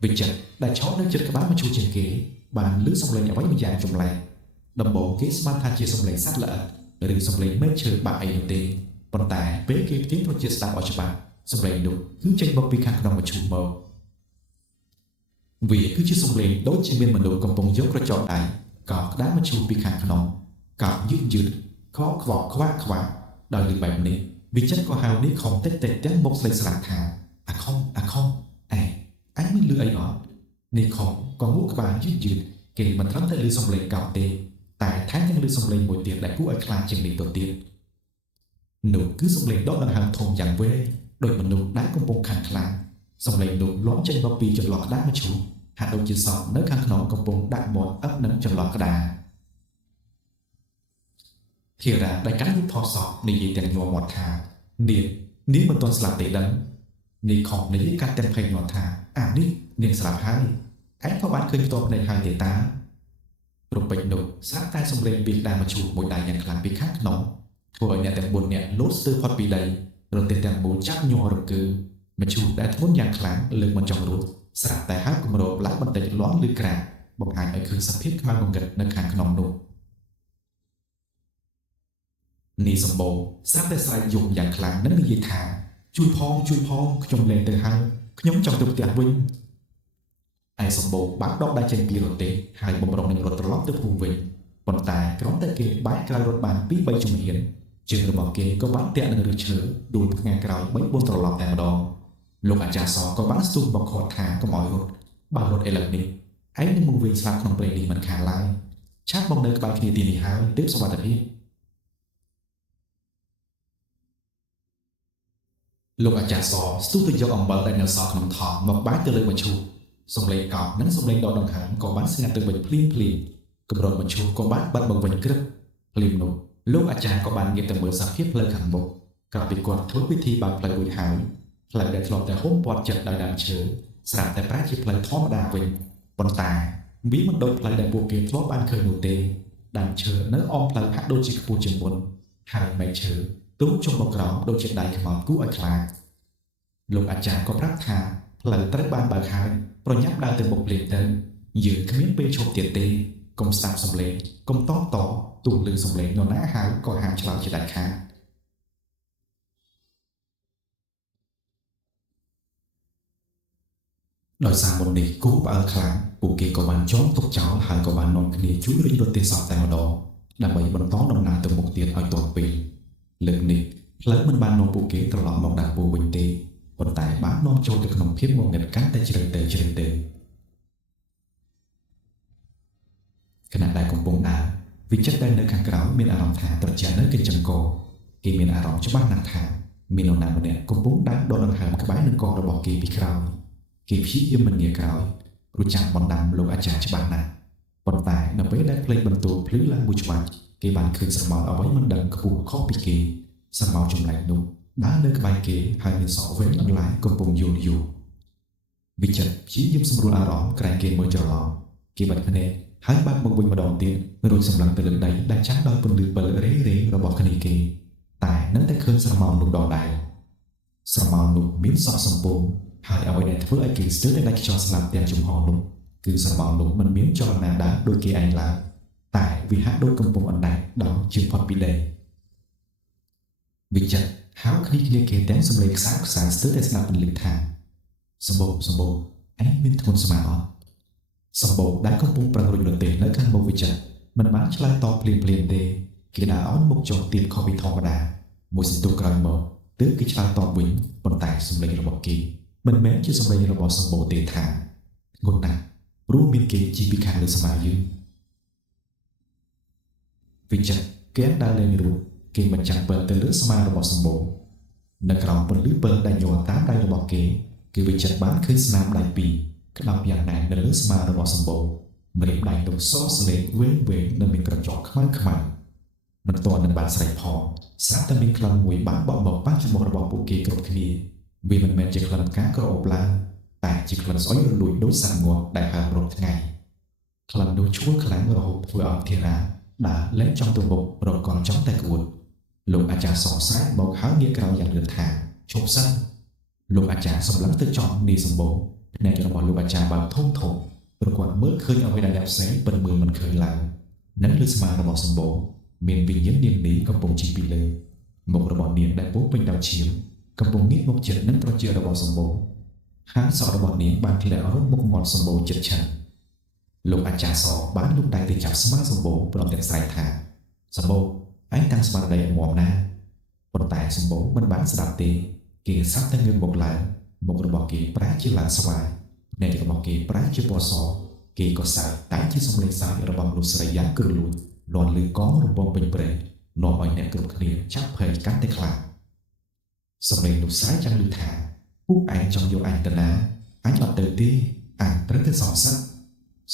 Vì chật đã chó nơi chân cái bán mà chui trên kế bàn lưới sông lên nhà váy mình dạng trồng lại đầm bộ kế smart tha chia sông lên sát lỡ rồi sông lên mấy chơi bại đầu tiên còn tại bế kế tiếng thôi chia star ở cho bạn sông lên được hướng trên bọc vi khang đồng mà chui màu vì cứ chiếc sông lên đối trên bên mình đội cầm bông dốc ra chọn đại có đá mà chui vi khang đồng có dứt khó khóa đòi được bài này vì chất có hào ní không tết tết tiếng bốc lên sạc thả không anh mới lừa ấy đó nên không còn ngũ các bạn dứt kể mình thắng tới lừa sông lên cào tê tại thái những lừa sông lên một tiền đại cú ở clan trên đỉnh tổ tiên nụ cứ sông lên đó là hàng thùng dạng với đôi mình nụ đá công bông khang clan sông lên nụ lõm trên bao bì cho lọt đá mà chủ hạt đầu chỉ sọt nơi khang nóng công bông đại một ấp nấm cho lọt cái đà thì ra đại cắn thọ sọt này gì tiền nhọ một thà niệm nếu mình toàn sạp tệ đắngนี่ของในการเต็มเพลงหนอทานี่เนียงสลับให้ไอ้พ่อบ้านเคยตัวในทางเตตาปลุกไปหนุกสร้างใต้สมเด็จปีดามาชูมวยใดอย่างคลางปีข้างน้องทัวร์เนี่ยแต่บนเนี่ยลดซื้อพอดปีใดเราเต็มแต่บูจับยอหรือคือมาชูได้ทั้งอย่างคลางเลือกมันจองรู้สลับแต่ฮักกุมโรลักบันเตจล้อนลือกระบอกหายไอ้คือสัพพิษมาลงกันในขางน้องหนุกนี่สมบูรณ์สร้างแต่สายยุงอย่างคลางนั้นมียีทาchui phong trong lên từ hang nhóm trong tục tiệc vinh ai sầm bộ bán đốc đa trên kia rồi tệ hai bông rồng nên rồi lót tới vùng vinh còn tài kéo tay kia bãi cài rồi bàn bí bay trong hiền trường rồi bỏ kia có bán tiện được chở đùi ngang cài mấy bông trò lọt tại đó lúc ăn trà sò có bán sung bọc hột thang có mọi hột ba hột lần đi ấy nên vùng vinh sạp không về đi mình khả lại chát bông nơi cái kia tiền hai tiếp sau bài tập đi lúcอาจารย์สอสู้ไปยกองบอลได้แนวสอขนมทองมาบ้านเตลือมาชูส่งเลยก่อนนั้นส่งเลยดอกดังหันก่อบ้านสงัดตึงเป็นพลีกำลังมาชูก่อบ้านบัดบังเป็นกรึบพลีนุลูกอาจารย์ก่อบ้านเงียบแต่เมื่อสักเพียบเลยขันบกกลับไปกวาดทุกวิธีบางเพลย์บุญหายเพลย์ได้หลอกแต่ห้มปอดจัดได้ดำเชื้อสลับแต่พระที่เพลย์ท้องดาวินบนตาวิมันโดยเพลย์ได้บวกเกล็ดบ้านเคยหนุเตดำเชื้อเนื้อออมเพลย์หักโดยจิกปูจึงบนหายไม่เชื้อตู้ชมบอกเราโดยเช็ดได้ขมอนกู้อัคลาลูกอาจารย์ก็รับทาหลังตรัสบานบางหายโปรยับดาวเต็มบกเปลี่ยนเดินยืนขมิ้นไปโชว์เตียนตีกงสามสำเร็จกงต้อต่อตุ่มลือสำเร็จนอนหน้าหายก็หามฉลาดจะได้ค่ะโดยสามบนนี้กู้บางครั้งปู่เกก็วันจ้องตกเจ้าหายก็วันนอนคดีช่วยริโดเตสอบแต่มาดอดำไปบนต้อนำนาตัวบกเตียนเอาตัวปีเลิกนี้หลังมันบานนอนปู่เกตลอดมองดาปูวินตีคนตายบ้านนอนโจตขนมเพียบมองเงินกันแต่เฉลยเตยขณะใดของปงดาวิจัดได้ในขังกล่าวมีอารมณ์ถาตรจาเนื้อกินจังโกกีมีอารมณ์ชบ้านนักถามีนนนาบเนี่ยกงปุ้งดาโดนลังหามกระบายหนึ่งกองระบอกกีพิคราวกีพิยมันเนียกราวรู้จักบอลดำลงอาจารย์ชบ้านนาคนตายนำไปได้เพลงบรรทุพลื้อล่างบุจวันกีบันคืนสมองเอาไว้มันดังกระปุกข้อปีกีสมองจมไหลนุ่มđã nơi cái bài kể hai người sọ với lần lại cùng vùng dù vì chật chỉ giúp xâm ruột rõ cái kể mới trở lọ kể bật khăn nè hai bác một bình mà đòn tiền rồi xâm lặng từ lần đấy đã chắc đôi phần lượt bờ rế rồi bỏ khăn kể tại nâng tay khơi sầm màu nụ đỏ đại sầm màu nụ miếng sọ sầm bồn hai ở bên này với ai kể trước đây cho sầm làm tiền trùng họ nụ cứ sầm màu nụ mình miếng cho lần nào đã đôi kia anh là tại vì hát đôi công vùng ẩn đại đó chưa phật bị đề vì chật háo khi kia kể đến sầm lệ sáng sáng sớm để xemเป็น lịch thang sầm bồ anh minh thôn sầm mạo sầm bồ đã có bung prang rồi tệ nơi căn bầu vị chật mình bán cho lại to pliên đề kỹ đã ón một chỗ tiền kho bị thò vào đà một sự tu cày mờ tứ cái chai to vĩnh vận tải sầm lệ robot kỳ mình mến cho sầm lệ robot sầm bồ tệ thang ngôn nặng rú miên kỳ chỉ bị khang được sầm mạo dương vị chật kén đã lên rồi kỳ mình chẳng bờ từ lưới sma robot sầm bồนักร้องบนลื้อเปิลได้โยนตามได้ระบอกเก๋คือวิจัดบ้านขึ้นสนามได้ปีกระดับอย่างไหนในลื้อสมาระบอกสมบูรณ์เมื่อได้ตัวซอสเล็กเว้งนั่นเป็นกระจกขมันมันตัวนั้นบานใส่พอสามแต่เป็นคลังมวยบ้านบอกป้าจมูกระบอกปุกเก๋กรบคดีวีมันแมนจะคลังก้ากระโอบลาแต่จะคลังซอยลุยโดยสั่งงอได้หารถไงคลังโดยช่วยคลังระบบเพื่อเอาเทระด่าเล่นจอมตัวบกรบก่อนจ้องแต่กวดลูกอาจารย์สอนสายบอกเขาเงียบเราอย่างเดือดถางชกสั้นลูกอาจารย์สมรักตัวจอมดีสมบูรณ์ អ្នករបស់លោកអាចារ្យបើធំធំប្រកួតមើលឃើញអ្វីដែលអ្នកផ្សេងពិតមើលមិនឃើញឡើយនៅលើស្មារបស់សម្បូរមានវិញ្ញាណនាងនេះកំពុងជិះពីលើមុខរបស់នាងដែលពោពេញដោយឈាមកំពុងងាកមកជិតនឹងត្រចៀករបស់សម្បូរហើយសក់របស់នាងបានធ្លាក់រុំមុខមាត់សម្បូរជិតឆានលោកអាចារ្យសបានលូកដៃទៅចាប់ស្មាសម្បូរព្រមទាំងស្រែកថាសម្បូរឯងតាំងស្មារតីឲ្យមាំណាប៉ុន្តែសម្បូរមិនបានស្ដាប់ទេគេសັບតែងើបមកឡើងមុខរបស់គេប្រែជាឡើងស្វាយអ្នករបស់គេប្រែជាពណ៌សគេក៏សើចតែជាសម្លេងសើចរបស់មនុស្សស្រីយ៉ាងគ្រលួចលាន់ឮកងរំពងពេញព្រៃនាំឲ្យអ្នកគ្រប់គ្នាចាប់ភ័យកាន់តែខ្លាំងសម្លេងនោះស្រែកយ៉ាងឮថាពួកឯងចង់យកអញទៅណាអញអត់ទៅទេអញត្រូវទៅសងសឹក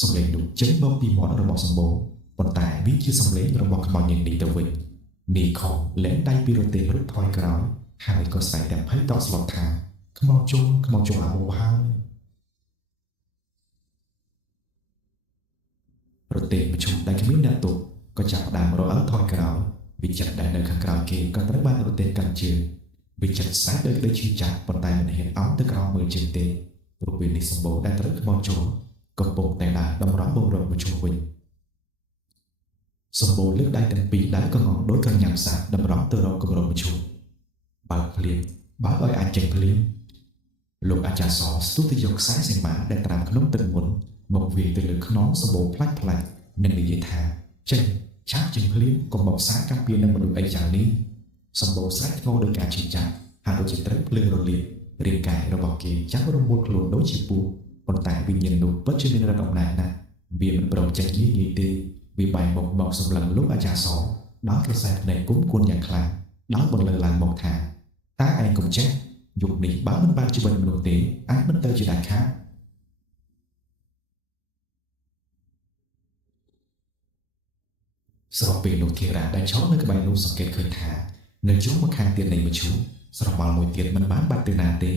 សម្លេងនោះចេញមកពីមាត់របស់សម្បូរប៉ុន្តែវាជាសម្លេងរបស់ខ្មោចនាងនេះទៅវិញនីខំលែងដៃពីរទេរត់ថយក្រោយហើយក៏ស្រែកតែភ័យតក់ស្លុតថាខ្មោចជុំអាវហើយរទេមឈុំដែលគ្មានអ្នកទប់ក៏ចាប់ផ្ដើមរអិលថយក្រោយវិចិត្រដែលនៅខាងក្រោយគេក៏ត្រូវបានរទេមកាន់ជើងវិចិត្រស្រែកដោយក្តីឈឺចាប់ប៉ុន្តែមិនហ៊ានអោនទៅក្រោមមើលជើងទេព្រោះពេលនេះសម្បូរដែលត្រូវខ្មោចជុំកំពុងតែដើរតម្រង់បរមកជុំវិញសម្បូរលើកដៃទាំងពីរដែលកងដោយកញ្ញាំសាតម្រង់ទៅរកគម្រោងមឈុំបើកភ្លាមបើកឲ្យអាចចេញភ្លាមលោកអាចារ្យសស្ទុះទៅយកខ្សែសីមាដែលត្រាំក្នុងទឹកមុនមកវាយទៅលើខ្នងសម្បូរផ្លាច់និងនិយាយថាចេញឆាប់ចេញភ្លាមកុំមកខ្សែកាប់ពីនឹងមនុស្សអីយ៉ាងនេះសម្បូរស្រែកធ្ងរដោយការឈឺចាប់ហើយដូចជាត្រូវភ្លើងរលាករាងកាយរបស់គេចាប់រមួលខ្លួនដូចជាពស់ប៉ុន្តែវិញ្ញាណនោះពិតជាមានឫទ្ធិអំណាចណាស់វាមិនព្រមចេញងាយទេវាបែរមុខមកសម្លឹងលោកអាចារ្យសដោយក្រសែភ្នែកគុំគួនយ៉ាងខ្លាំងដោយបន្លឺឡើងមកថាតើឯងកុំចេះយុគនេះបើមិនបានជីវិតមនុស្សទេអាចមិនទៅជាដាច់ខាតស្របពេលនោះធារាដែលឈរនៅក្បែរនោះសង្កេតឃើញថានៅជុំមកខាងទៀតនៃមឈូសស្រមោលមួយទៀតមិនបានបាត់ទៅណាទេ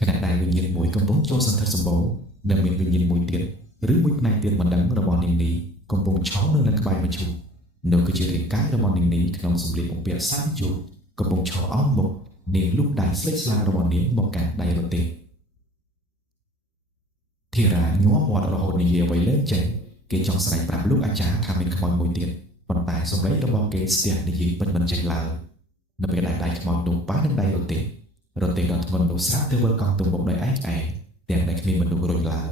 ខណៈដែលវិញ្ញាណមួយកំពុងចូលសន្ធិដ្ឋសម្បូរនិងមានវិញ្ញាណមួយទៀតឬមួយផ្នែកទៀតមិនដឹងរបស់នាងនេះកំពុងឈរនៅក្បែរមឈូសនោះគឺជារាងកាយរបស់នាងនេះក្នុងសម្លៀកបំពាក់សាមញ្ញកំពុងឈរអោនមុខនាងលូកដៃស្លេកស្លារបស់នាងមកកាន់ដៃរទេះធារាញ័រមាត់រហូតនិយាយអ្វីលើចេះគេចង់ស្រែកប្រាប់លោកអាចារ្យថាមានខ្មោចមួយទៀតប៉ុន្តែសម្លេងរបស់គេស្ទះនិយាយពិតមិនចេញឡើយនៅពេលដែលដៃខ្មោចនោះប៉ះនឹងដៃរទេះដ៏ធ្ងន់នោះស្រាប់តែវិលកង់ទៅមុខដោយឯងទាំងដែលគ្មានមនុស្សរុញឡើយ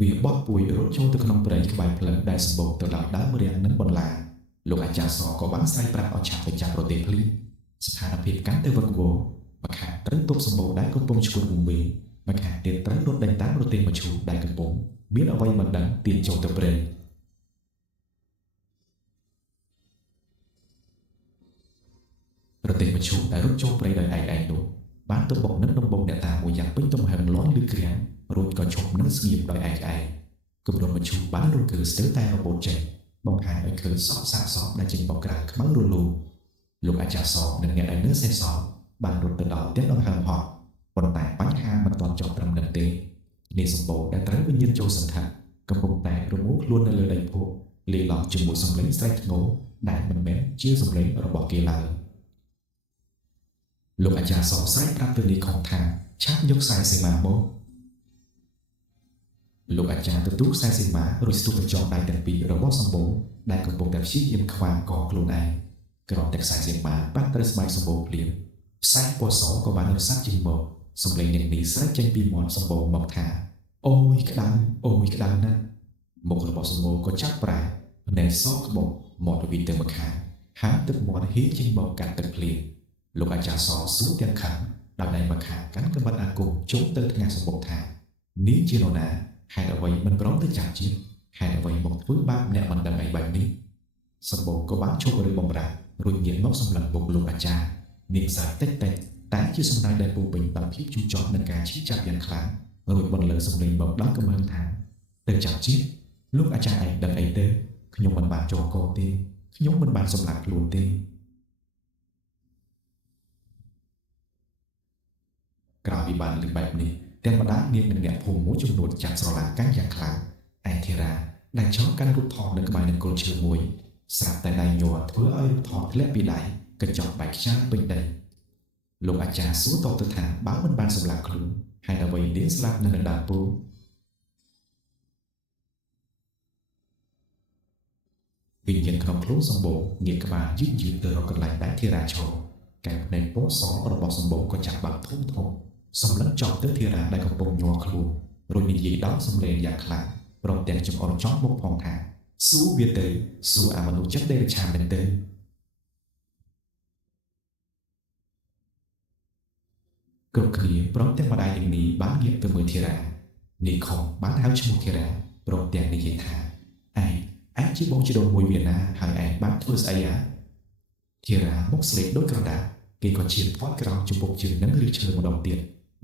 វាបោះពួយរត់ចូលទៅក្នុងព្រៃក្បែរផ្លូវដែលសម្បូរទៅដោយដើមរាំងនិងបន្លាលោកអាចារ្យសក៏បានស្រែកប្រាប់ឲ្យឆាប់ទៅចាប់រទេះភ្លីស្ថានភាពកាន់តែវឹកវរម្ខាងត្រូវទប់សម្បូរដែលកំពុងឈួនវង្វេងម្ខាងទៀតត្រូវរត់ដេញតាមរទេះមឈូសដែលកំពុងមានអ្វីមិនដឹងទាញចូលទៅព្រៃរទេះមឈូសដែលរត់ចូលព្រៃដោយឯងនោះបានទៅបុកនឹងដំបងអ្នកតាមួយយ៉ាងពេញទំហឹងលាន់ឮក្រាំងរួចក៏ឈប់នឹងស្ងៀមដោយឯងគម្រោងមឈូសបានរំកើស្ទើរតែរបូតចេញបង្ហាញឲ្យឃើញសពសាកសពដែលចេញបកក្រៅខ្មៅរលូលោកអាចារ្យសនិងអ្នកដែលនៅសេសសល់បានរត់ទៅដល់ផ្ទះដង្ហើមហត់ប៉ុន្តែបញ្ហាមិនទាន់ចប់ត្រឹមនោះទេនាងសម្បូរដែលត្រូវវិញ្ញាណចូលសន្ធិដ្ឋកំពុងតែរមូលខ្លួននៅលើដីភក់លាយឡំជាមួយសម្លេងស្រែកធ្ងរដែលមិនមែនជាសម្លេងរបស់គេឡើយលោកអាចារ្យសស្រែកប្រាប់ទៅនាងខំថាឆាប់យកខ្សែសីមាមកលោកអាចារ្យទទួលខ្សែសីមារួចស្ទុះទៅចងដៃទាំងពីររបស់សម្បូរដែលកំពុងតែព្យាយាមខ្វាងកខ្លួនឯងក្រោមតែខ្សែសីមាប៉ះត្រូវស្បែកសម្បូរភ្លាមផ្សែងពណ៌សក៏បានរសាត់ចេញមកសម្លេងនាងនេះស្រែកចេញពីមាត់សម្បូរមកថាអូយក្តៅណាស់មុខរបស់សម្បូរក៏ចាប់ប្រែភ្នែកសក្បុកមាត់វិទៅម្ខាងហើយទឹកមាត់ហៀចេញមកកាត់ទឹកភ្លាមលោកអាចារ្យសសួរទាំងខាងដោយដៃម្ខាងកាន់កាំបិតអាគមជុំទៅថ្ងាសសម្បូរថានាងជានរណាហេតុអ្វីមិនព្រមទៅចាប់ជាតិហេតុអ្វីមកធ្វើបាបអ្នកមិនដឹងអីបែបនេះសម្បូរក៏បានឈប់ឬបំរាស់រួចញៀនមកសម្លឹងបុកលោកអាចារ្យនាងសាតិចតែជាសម្ដេចដែលពោពេញដោយភាពជូរចត់នឹងការឈឺចាប់យ៉ាងខ្លាំងរួចបន្លឺសម្លេងមកដល់កំហឹងថាទៅចាប់ជាតិលោកអាចារ្យឯងដឹងអីទៅខ្ញុំមិនបានចូលកោទេខ្ញុំមិនបានសម្លាប់ខ្លួនទេក្រោយពីបានលើកបែបនេះទាំងម្ដាយនាងនិងអ្នកភូមិមួយចំនួនចាប់ស្រឡាញ់កាន់យ៉ាងខ្លាំងឯធារាដែលចង់កាន់រូបថតនៅក្បែរនឹងគល់ឈើមួយស្រាប់តែដៃញ័រធ្វើឲ្យរូបថតធ្លាក់ពីដៃកញ្ចក់បែកខ្យាលពេញដី លោកអាចារ្យសួរតបទៅថាបើមិនបានសម្លាប់ខ្លួនហើយអ្វីនាងស្លាប់នៅនឹងដើមពោធិ៍វិញ្ញាណក្នុងខ្លួនសម្បូរងាកក្បាលយឺតយឺតទៅរកកន្លែងដែលធារាឈរកែវភ្នែកពណ៌សរបស់សម្បូរក៏ចាប់បាក់ធំធំសម្លឹងចប់ទៅធារាដែលកំពុងញ័រខ្លួនរួចនិយាយដល់សំឡេងយ៉ាងខ្លាំងព្រមទាំងចំអកចង់មុខផងថាសួរវាទៅសួរអាមនុស្សចិត្តដេរឆានមែនទេគ្រប់គ្នាព្រមទាំងម្ដាយនាងនេះបានងាកទៅមើលធារានាងខំបានហៅឈ្មោះធារាព្រមទាំងនិយាយថាឯងជាបងជីដូនមួយវាណាហើយឯងបានធ្វើស្អីធារាមុខស្លេកដូចក្រដាសគេក៏ជៀនផាត់ក្រោមចំពុកជើងនឹងឬឈើម្ដងទៀត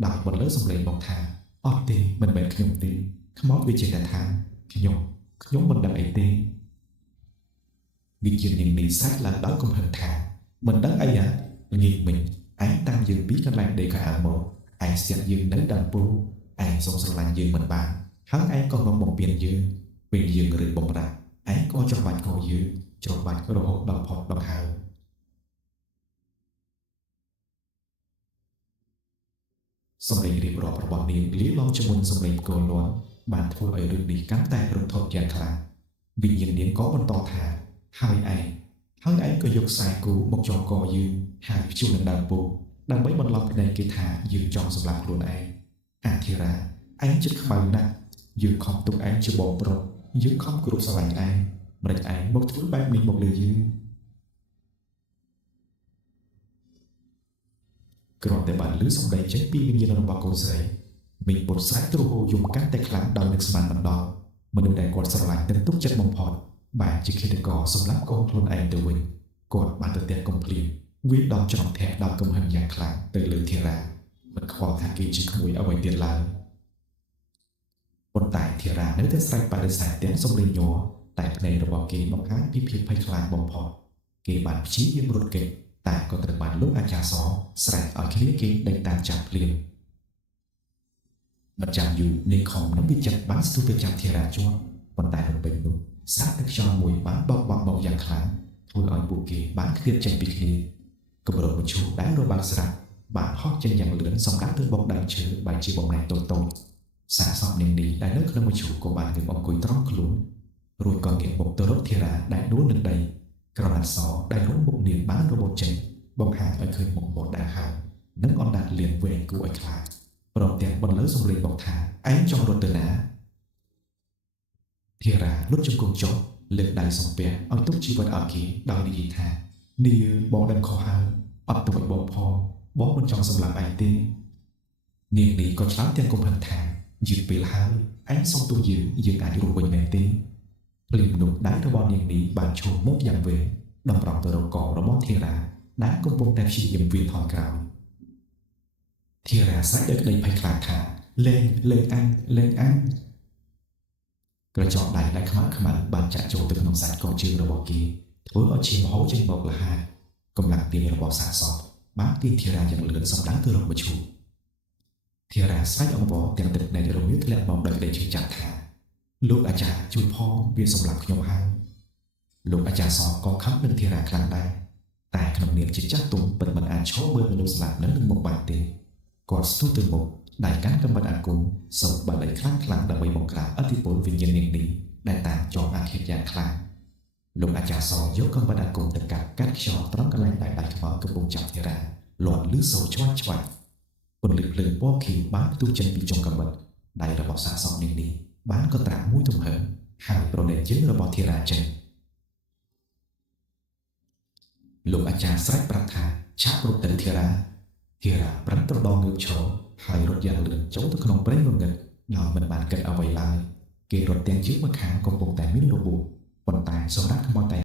ដោយបន្លឺសំឡេងមកថាអត់ទេមិនមែនខ្ញុំទេខ្មោចវាចេះតែថាខ្ញុំមិនដឹងអីទេវិញ្ញាណនាងនេះសាច់ឡើងដល់កំហឹងថាមិនដឹងអីងាយមិញឯងតាមយើងពីកន្លែងដេកកៅអៅមកឯងស្ទាក់យើងនៅដើមពោធិ៍ឯងសុំស្រឡាញ់យើងមិនបានហើយឯងក៏នាំបំពេញយើងពេលយើងរឹតបំរាក់ឯងក៏ច្របាច់កយើងច្របាច់រហូតដល់ផុតដង្ហើមសំឡេងរៀបរាប់របស់នាងលាយឡំជាមួយសំឡេងកូនលាន់បានធ្វើឲ្យរឿងនេះកាន់តែរន្ធត់យ៉ាងខ្លាំងវិញ្ញាណនាងក៏បន្តថាហើយឯងក៏យកខ្សែគូមកចងកយើងហើយព្យួរនឹងដើមពោធិ៍ដើម្បីបន្លប់ភ្នែកគេថាយើងចង់សម្លាប់ខ្លួនឯងអាធារាឯងចិត្តខ្មៅណាស់យើងខំទុកឯងជាបងប្រុសយើងខំគោរពស្រឡាញ់ឯងម្ដេចឯងមកធ្វើបែបនេះមកលើយើងគ្រាន់តែបានឮសំឡេងចេញពីវិញ្ញាណរបស់កូនស្រីមីងពុតស្រែកទ្រហោយំកាន់តែខ្លាំងដោយនឹកស្មានមិនដល់មនុស្សដែលគាត់ស្រឡាញ់ទាំងទុកចិត្តបំផុតបែរជាឃាតករសម្លាប់កូនខ្លួនឯងទៅវិញគាត់បានទៅទាំងកំភ្លៀងវាដល់ច្រំធាក់ដល់កំហឹងយ៉ាងខ្លាំងទៅលើធារាមិនខ្វល់ថាគេជាក្មួយអ្វីទៀតឡើយប៉ុន្តែធារានៅតែស្រែកបដិសេធទាំងសំឡេងញ័រតែភ្នែករបស់គេបង្ហាញពីភាពភ័យខ្លាចបំផុតគេបានព្យាយាមរត់គេចតែក៏ត្រូវបានលោកអាចារ្យសស្រែកឲ្យគ្នាគេដេញតាមចាប់ភ្លាមមិនចាំយូរនាងខំនឹងវិចិត្របានស្ទុះទៅចាប់ធារាជាប់ប៉ុន្តែនៅពេលនោះសារទឹកខ្យល់មួយបានបោកបក់មកយ៉ាងខ្លាំងធ្វើឲ្យពួកគេបានឃ្លាតចេញពីគ្នាគម្រោងមឈូសដែលរបាំងស្រាប់បានហោះចេញយ៉ាងលឿនសម្រាប់ទៅបុកដើមឈើបែរជាបំណែកតូចៗសាកសពនាងនេះដែលនៅក្នុងមឈូសក៏បានងើបអង្គុយត្រង់ខ្លួនរួចក៏ងាកមុខទៅរកធារាដែលដួលនឹងដីក្រណាត់សដែលរុំមុខនាងបានរបូតចេញបង្ហាញឲ្យឃើញមុខមាត់ដែលហើយនិងអណ្ដាតលៀនវែងគួរឲ្យខ្លាចព្រមទាំងបន្លឺសំឡេងមកថាឯងចង់រត់ទៅណាធារាលុតជង្គង់ចុះលើកដៃសំពះឲ្យទុកជីវិតឲ្យគេដោយនិយាយថានាងបងដឹងខុសហើយអត់ទៅឲ្យបងផងបងមិនចង់សម្លាប់ឯងទេនាងនេះក៏ឆ្លើយទាំងកំហឹងថាយឺតពេលហើយឯងសុំទោសយើងអាចរស់វិញមែនទេភ្លាមនោះដៃរបស់នាងនេះបានឈោះមកយ៉ាងវែងតម្រង់ទៅរកករបស់ធារាដែលកំពុងតែព្យាយាមវាយថយក្រោយធារាស្រែកដោយក្តីភ័យខ្លាចថាលេងអញក្រចកដៃដែលខ្មៅបានចាក់ចូលទៅក្នុងសាច់កជើងរបស់គេធ្វើឲ្យឈាមហូរចេញមកលះហើយកម្លាំងទាញរបស់សាកសពបានទាញធារាយ៉ាងលឿនសម្ដៅទៅរកមឈូសធារាស្រែកអង្វរទាំងទឹកភ្នែករមៀលធ្លាក់មកដោយក្តីឈឺចាប់ថាលោកអាចារ្យជួយផងវាសម្រាប់ខ្ញុំហើយលោកអាចារ្យសក៏ខឹងនឹងធារាខ្លាំងដែរតែក្នុងនាមជាចាស់ទុំពិតមិនអាចឈរមើលមនុស្សស្លាប់នៅនឹងមុខបានទេគាត់ស្ទុះទៅមុខដៃកាន់កាំបិតអាគមសូមបាល់ដៃខ្លាំងដើម្បីបង្ក្រាបឥទ្ធិពលវិញ្ញាណនាងនេះដែលតាមចងអាឃាតយ៉ាងខ្លាំងលោកអាចារ្យសយកកាំបិតអាគមទៅកាត់ខ្យល់ត្រង់កន្លែងដៃខ្មៅកំពុងចាប់ធារាលាន់លឺសូរឆ្វាច់ពន្លឺភ្លើងពណ៌ខៀវបានផ្ទុះចេញពីចុងកាំបិតដៃរបស់សាកសពនាងនេះបានក៏ត្រាក់មួយទំហឹងហើយប្រដេកជើងរបស់ធារាចេញលោកអាចារ្យស្រែកប្រាប់ថាឆាប់រត់ទៅធារាប្រឹងត្រដងងើបឈរហើយរត់យ៉ាងលឿនចូលទៅក្នុងព្រៃងងឹតដោយមិនបានគិតអ្វីឡើយគេរត់ទាំងជើងម្ខាងកំពុងតែមានរបួសប៉ុន្តែសម្រាប់ខ្មោចតែ